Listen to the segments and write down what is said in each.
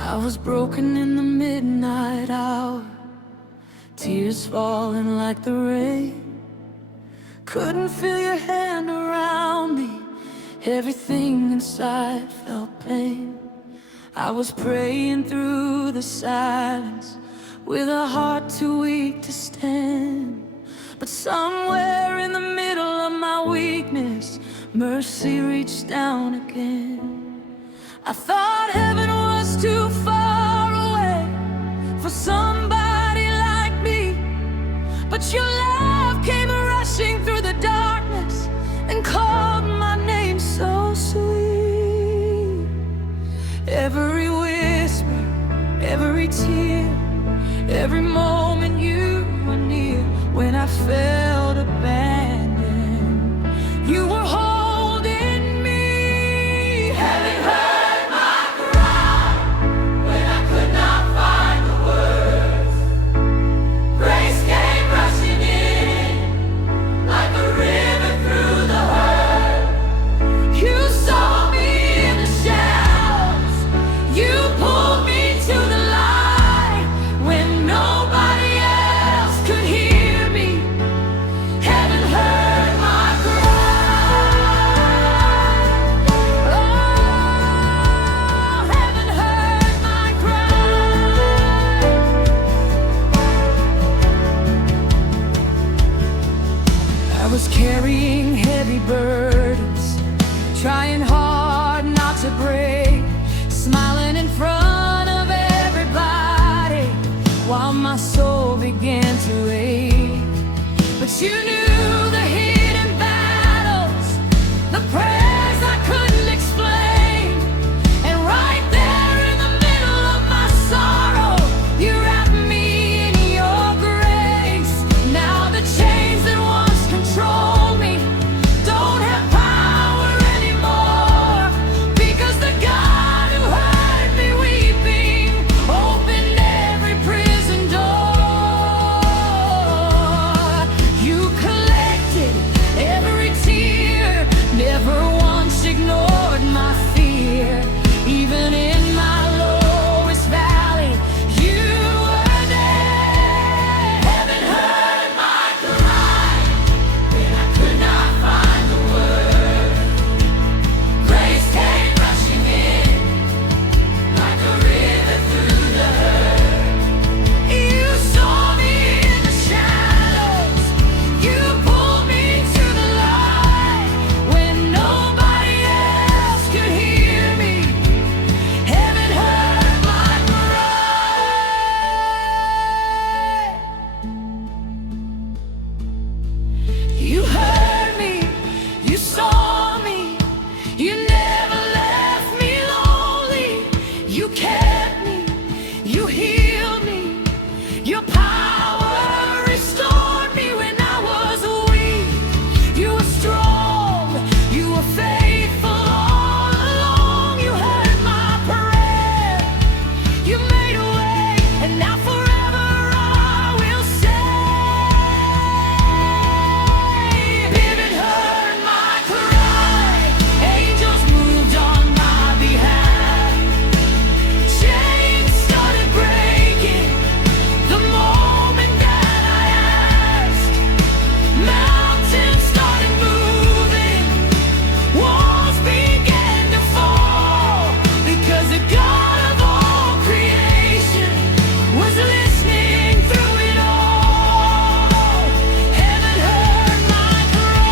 I was broken in the midnight hour, tears falling like the rain. Couldn't feel your hand around me, everything inside felt pain. I was praying through the silence, with a heart too weak to stand. But somewhere in the middle of my weakness, mercy reached down again. I thought heaven was too far away for somebody like me, but your love came rushing through the darkness and called my name so sweet. Every whisper, every tear, every moment you were near. When I felt abandoned, you were holding me. Heaven heard my cry when I could not find the words. Grace came rushing in like a river through the hurt. You saw me in the shadows, you pulled me to the light when nobody else could hear me. Heaven heard my cry. Oh, heaven heard my cry. I was carrying heavy burdens, trying hard not to break, smiling in front of everybody while my soul began to ache. But you knew the hidden battles, the prayers I couldn't explain. And right there in the middle of my sorrow, you wrapped me in your grace. Now the chains that once controlled me don't have power anymore, because the God who heard me weeping opened every prison door. You collected every tear, never once ignored my fear. Even in my lowest valley, you were there. Heaven heard my cry when I could not find the words. Grace came rushing in like a river through the hurt. You saw me in the shadows, you pulled me to the light when nobody else could hear me. Heaven heard my cry. You heard me, you saw me, you never left me lonely. You kept me, you healed me, your power restored me when I was weak. You were strong, you were faithful all along. You heard my prayer, you made a way, and now forever I will say, heaven heard my cry. Angels moved on my behalf. Chains started breaking the moment that I asked. Mountains started moving, walls began to fall, because the God of all creation was listening through it all. Heaven heard my cry.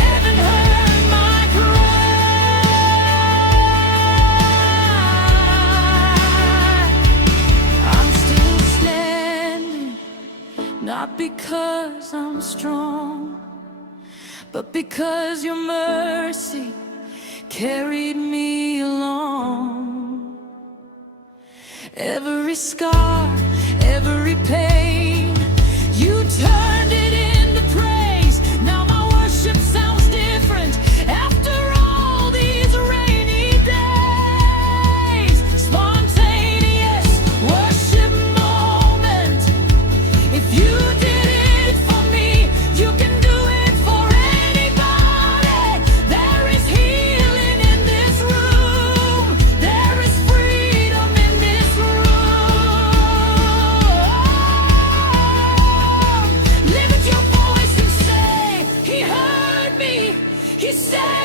Heaven heard my cry. I'm still standing, not because I'm strong, but because your mercy carried me along. Every scar, every pain, you turned it into praise. Now my worship sounds different after all these rainy days. Spontaneous worship moment. If you did it for me, you can do it for anybody. There is healing. Say